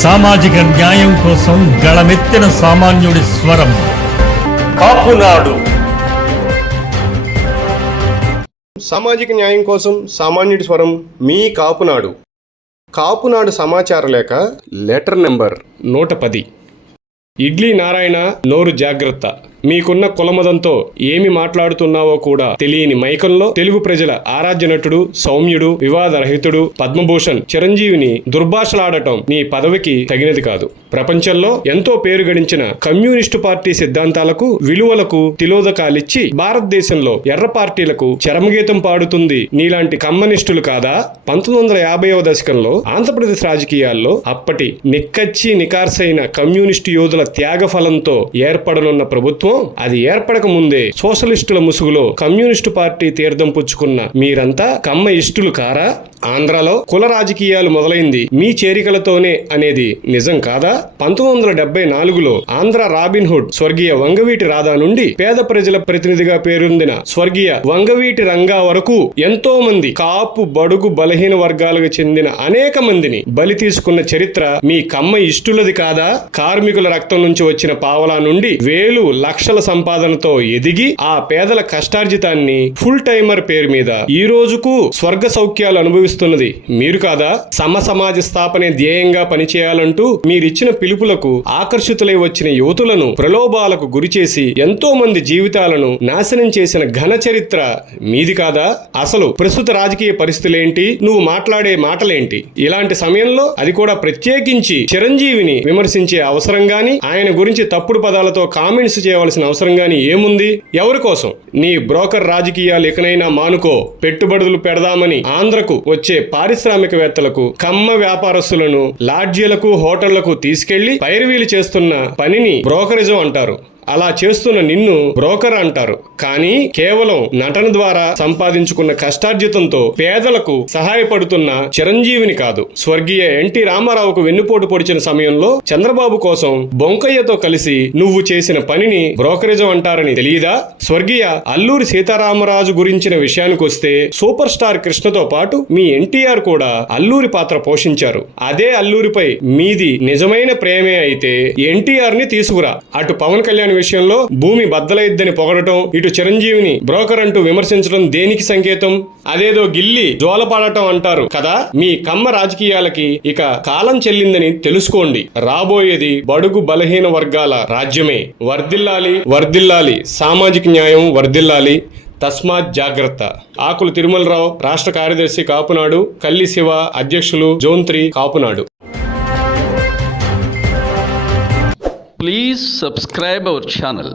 సామాజిక న్యాయం కోసం గళమెత్తిన సామాన్యుడి స్వరం కాపునాడు. సామాజిక న్యాయం కోసం సామాన్యుడి స్వరం మీ కాపునాడు. కాపునాడు సమాచార లేఖ లెటర్ నెంబర్ 110. ఇడ్లీ నారాయణ, నోరు జాగ్రత్త. మీకున్న కులమదంతో ఏమి మాట్లాడుతున్నావో కూడా తెలియని మైకంలో తెలుగు ప్రజల ఆరాధ్య నటుడు, సౌమ్యుడు, వివాదరహితుడు పద్మభూషణ్ చిరంజీవిని దుర్భాషలాడటం నీ పదవికి తగినది కాదు. ప్రపంచంలో ఎంతో పేరు గడించిన కమ్యూనిస్టు పార్టీ సిద్ధాంతాలకు, విలువలకు తిలోదకాలిచ్చి భారతదేశంలో ఎర్ర పార్టీలకు చరమగీతం పాడుతుంది నీలాంటి కమ్యూనిస్టులు కాదా? 1950వ దశకంలో ఆంధ్రప్రదేశ్ రాజకీయాల్లో అప్పటి నిక్కచ్చి నికార్సైన కమ్యూనిస్టు యోధుల త్యాగ ఫలంతో ఏర్పడనున్న ప్రభుత్వం, అది ఏర్పడక ముందే సోషలిస్టుల ముసుగులో కమ్యూనిస్టు పార్టీ తీర్థం పుచ్చుకున్న మీరంతా కమ్మ ఇష్టులు కారా? ఆంధ్రాలో కుల రాజకీయాలు మొదలైంది మీ చేరికలతోనే అనేది నిజం కాదా? 1974లో ఆంధ్ర రాబిన్ హుడ్ స్వర్గీయ వంగవీటి రాధా నుండి పేద ప్రజల ప్రతినిధిగా పేరొందిన స్వర్గీయ వంగవీటి రంగా వరకు ఎంతో మంది కాపు, బడుగు, బలహీన వర్గాలకు చెందిన అనేక మందిని బలి తీసుకున్న చరిత్ర మీ కమ్మ ఇష్టులది కాదా? కార్మికుల రక్తం నుంచి వచ్చిన పావలా నుండి వేలు లక్షల సంపాదనతో ఎదిగి ఆ పేదల కష్టార్జితాన్ని ఫుల్ టైమర్ పేరు మీద ఈ రోజుకు స్వర్గ సౌఖ్యాలు అనుభవిస్తున్నది మీరు కాదా? సమాజ స్థాపనే ధ్యేయంగా పనిచేయాలంటూ మీరిచ్చిన పిలుపులకు ఆకర్షితులై వచ్చిన యువతులను ప్రలోభాలకు గురిచేసి ఎంతో మంది జీవితాలను నాశనం చేసిన ఘన చరిత్ర మీది కాదా? అసలు ప్రస్తుత రాజకీయ పరిస్థితులేంటి? నువ్వు మాట్లాడే మాటలేంటి? ఇలాంటి సమయంలో అది కూడా ప్రత్యేకించి చిరంజీవిని విమర్శించే అవసరం గాని, ఆయన గురించి తప్పుడు పదాలతో కామెంట్స్ చేయవలసిన అవసరం గాని ఏముంది? ఎవరి కోసం? నీ బ్రోకర్ రాజకీయాలు ఎకనైనా మానుకో. పెట్టుబడులు పెడదామని ఆంధ్రకు వచ్చే పారిశ్రామికవేత్తలకు, కమ్మ వ్యాపారస్తులను లాడ్జీలకు, హోటళ్లకు తీసుకెళ్లి పైరవీలు చేస్తున్న పనిని బ్రోకరిజం అంటారు. అలా చేస్తున్న నిన్ను బ్రోకర్ అంటారు. కానీ కేవలం నటన ద్వారా సంపాదించుకున్న కష్టార్జితంతో పేదలకు సహాయపడుతున్న చిరంజీవిని కాదు. స్వర్గీయ ఎన్టీ రామారావుకు వెన్నుపోటు పొడిచిన సమయంలో చంద్రబాబు కోసం బొంకయ్యతో కలిసి నువ్వు చేసిన పనిని బ్రోకరిజం అంటారని తెలియదా? స్వర్గీయ అల్లూరి సీతారామరాజు గురించిన విషయానికొస్తే సూపర్ స్టార్ కృష్ణతో పాటు మీ ఎన్టీఆర్ కూడా అల్లూరి పాత్ర పోషించారు. అదే అల్లూరిపై మీది నిజమైన ప్రేమే అయితే ఎన్టీఆర్ ని తీసుకురా. అటు పవన్ కళ్యాణ్ విషయంలో భూమి బద్దలైద్దని పొగడటం, ఇటు చిరంజీవిని బ్రోకర్ అంటూ విమర్శించడం దేనికి సంకేతం? అదేదో గిల్లి జోలపాడటం అంటారు కదా. మీ కమ్మ రాజకీయాలకి ఇక కాలం చెల్లిందని తెలుసుకోండి. రాబోయేది బడుగు బలహీన వర్గాల రాజ్యమే. వర్ధిల్లాలి, వర్ధిల్లాలి, సామాజిక న్యాయం వర్ధిల్లాలి. తస్మాత్ జాగ్రత్త. ఆకుల తిరుమలరావు, రాష్ట్ర కార్యదర్శి, కాపునాడు. కల్లి శివ, అధ్యక్షులు, zone 3, Kapunadu. Please subscribe our channel.